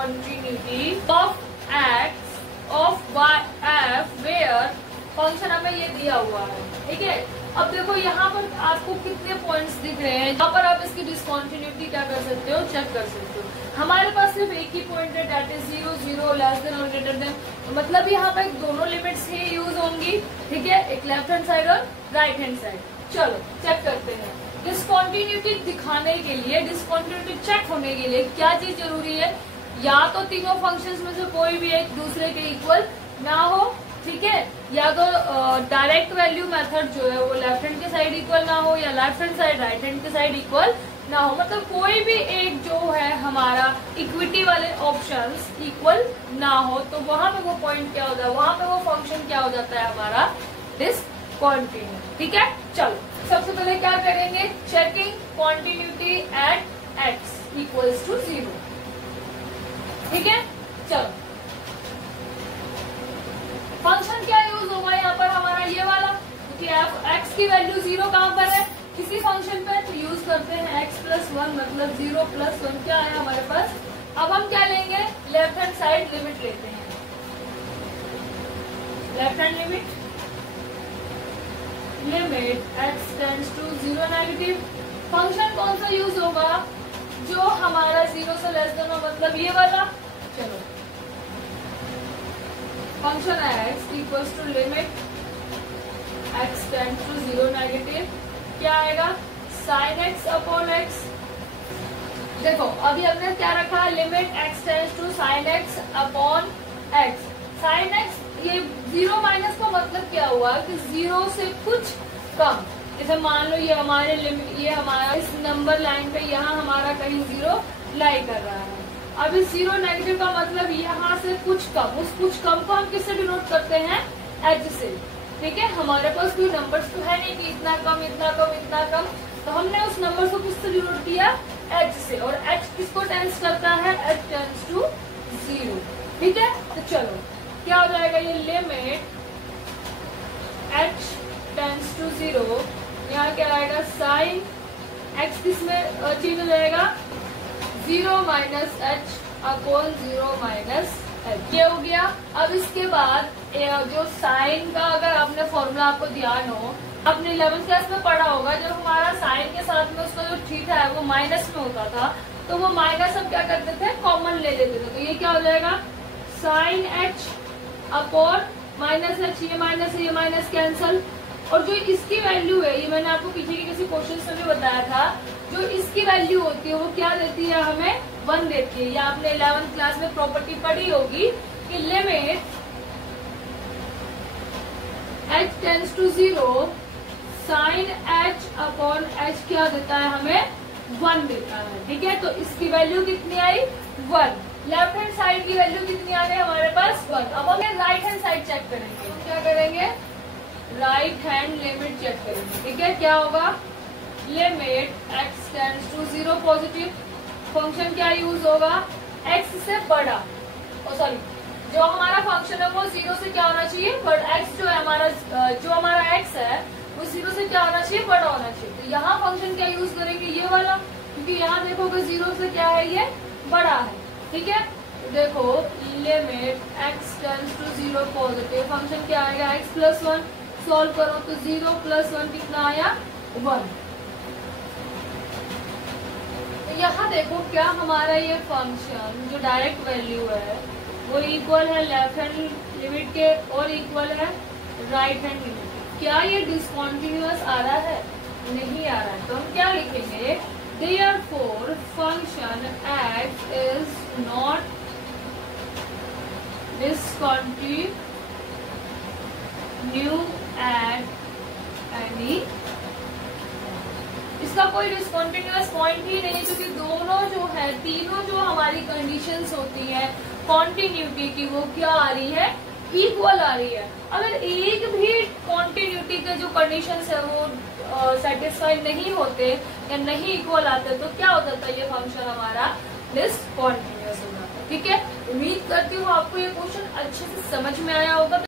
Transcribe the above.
Discontinuity of x of y f where function हमें ये दिया हुआ है। ठीक है, अब देखो यहाँ पर आपको कितने पॉइंट्स दिख रहे हैं, यहाँ पर आप इसकी डिसकंटिन्यूटी क्या कर सकते हो, चेक कर सकते हो। हमारे पास सिर्फ एक ही पॉइंट है, दैट इज 0 0 लेस देन और ग्रेटर देन, मतलब यहाँ पर दोनों लिमिट्स ही यूज होंगी। ठीक है, एक लेफ्ट हैंड साइड और राइट हैंड साइड। चलो चेक करते हैं। डिसकंटिन्यूटी दिखाने के लिए, डिसकंटिन्यूटी चेक होने के लिए क्या चीज जरूरी है, या तो तीनों फंक्शंस में से कोई भी एक दूसरे के इक्वल ना हो। ठीक है, या तो डायरेक्ट वैल्यू मेथड जो है वो लेफ्ट हैंड के साइड इक्वल ना हो, या left hand side right hand के साइड इक्वल ना हो, मतलब कोई भी एक जो है हमारा इक्विटी वाले ऑप्शंस इक्वल ना हो, तो वहां पे वो पॉइंट क्या होता है, वहां पे वो फंक्शन क्या हो जाता है हमारा, डिसकंटिन्यू। ठीक है, चलो सबसे पहले क्या करेंगे, checking continuity at x equals to 0। ठीक है, चलो फंक्शन क्या यूज होगा यहाँ पर हमारा ये वाला, क्योंकि एक्स की वैल्यू 0 कहाँ पर है, किसी फंक्शन पे, तो यूज करते हैं x + 1 मतलब 0 + 1 क्या है हमारे पास। अब हम क्या लेंगे, लेफ्ट हैंड साइड लिमिट लेते हैं, left hand limit x tends to 0 negative. Function कौन सा यूज होगा, जो हमारा 0 से लेस देन हो, मतलब ये वाला। चलो function x equals to limit x tends to 0 negative, क्या आएगा, sin x अपॉन x। देखो अभी हमने क्या रखा, limit x tends to sin x upon x। sin x ये 0 माइनस का मतलब क्या हुआ कि 0 से कुछ कम, जैसे मान लो ये हमारे लिमिट, ये हमारा इस नंबर लाइन पे यहाँ हमारा कहीं 0 लाई कर रहा है। अब इस 0 नेगेटिव का मतलब यहाँ से कुछ कम, उस कुछ कम को हम किससे डिनोट करते हैं, एच से। ठीक है, हमारे पास कोई नंबर्स तो है नहीं कि इतना कम इतना कम इतना कम, तो हमने उस नंबर को किससे डिनोट किया, एच से, और एच किसको टेंस करता है, एच टेंस टू 0। ठीक है, तो चलो क्या हो जाएगा, ये लिमिट एच टेंस टू 0, यहाँ क्या आएगा, साइन एक्स किसमें चेंज हो जाएगा, 0 minus H upon 0 minus h, ये हो गया। अब इसके बाद जो साइन का, अगर आपने फॉर्मूला आपको ध्यान हो, आपने 11th क्लास में पढ़ा होगा, जब हमारा साइन के साथ में उसका जो थीटा है वो माइनस में होता था, तो वो माइनस हम क्या करते थे, कॉमन ले लेते थे, तो ये क्या हो जाएगा, sine h upon minus h, ये माइनस कैंसल, और जो इसकी वैल्यू है, ये मैंने आपको पीछे के किसी क्वेश्चन में भी बताया था, जो इसकी वैल्यू होती है वो क्या देती है, हमें 1 देती है। या आपने 11th क्लास में प्रॉपर्टी पढ़ी होगी कि limit h tends to 0 sine h upon h क्या देता है, हमें 1 देता है। ठीक है, तो इसकी वैल्यू कितनी आई, 1। लेफ्ट हैंड साइड की वैल्यू कितनी आ गई हमारे पास, 1। अब हम राइट हैंड साइड चेक करेंगे, क्या करेंगे, राइट हैंड लिमिट चेक करेंगे। ठीक है, क्या होगा, limit x tends to 0 positive, function क्या यूज होगा, x से बड़ा, सॉरी जो हमारा फंक्शन है वो 0 से क्या होना चाहिए, बट x जो है हमारा, जो हमारा x है वो 0 से क्या होना चाहिए, बड़ा होना चाहिए। तो यहाँ फंक्शन क्या यूज करेंगे, ये वाला, क्योंकि यहाँ देखोगे 0 से क्या है, ये बड़ा है। ठीक है, तो देखो limit x tends to 0 positive, function क्या आएगा, x + 1, सॉल्व करो तो 0 + 1 कितना आया, 1। तो यहाँ देखो क्या हमारा ये फंक्शन जो डायरेक्ट वैल्यू है वो इक्वल है लेफ्ट हैंड लिमिट के और इक्वल है राइट हैंड लिमिट के। क्या ये डिसकंटिन्यूअस आ रहा है, नहीं आ रहा है, तो हम क्या लिखेंगे, therefore function x is not discontinue at any, इसका कोई डिसकंटिन्यूअस पॉइंट ही नहीं, क्योंकि दोनों जो है, तीनों जो हमारी कंडीशंस होती है कॉन्टिन्यूटी की, वो क्या आ रही है, इक्वल आ रही है। अगर एक भी कॉन्टिन्यूटी के जो कंडीशंस है वो सेटिस्फाई नहीं होते या नहीं इक्वल आते, तो क्या हो जाता है, ये फंक्शन हमारा डिसकंटिन्यूअस हो जाता है। ठीक है, उम्मीद करती हूँ आपको ये क्वेश्चन अच्छे से समझ में आया होगा।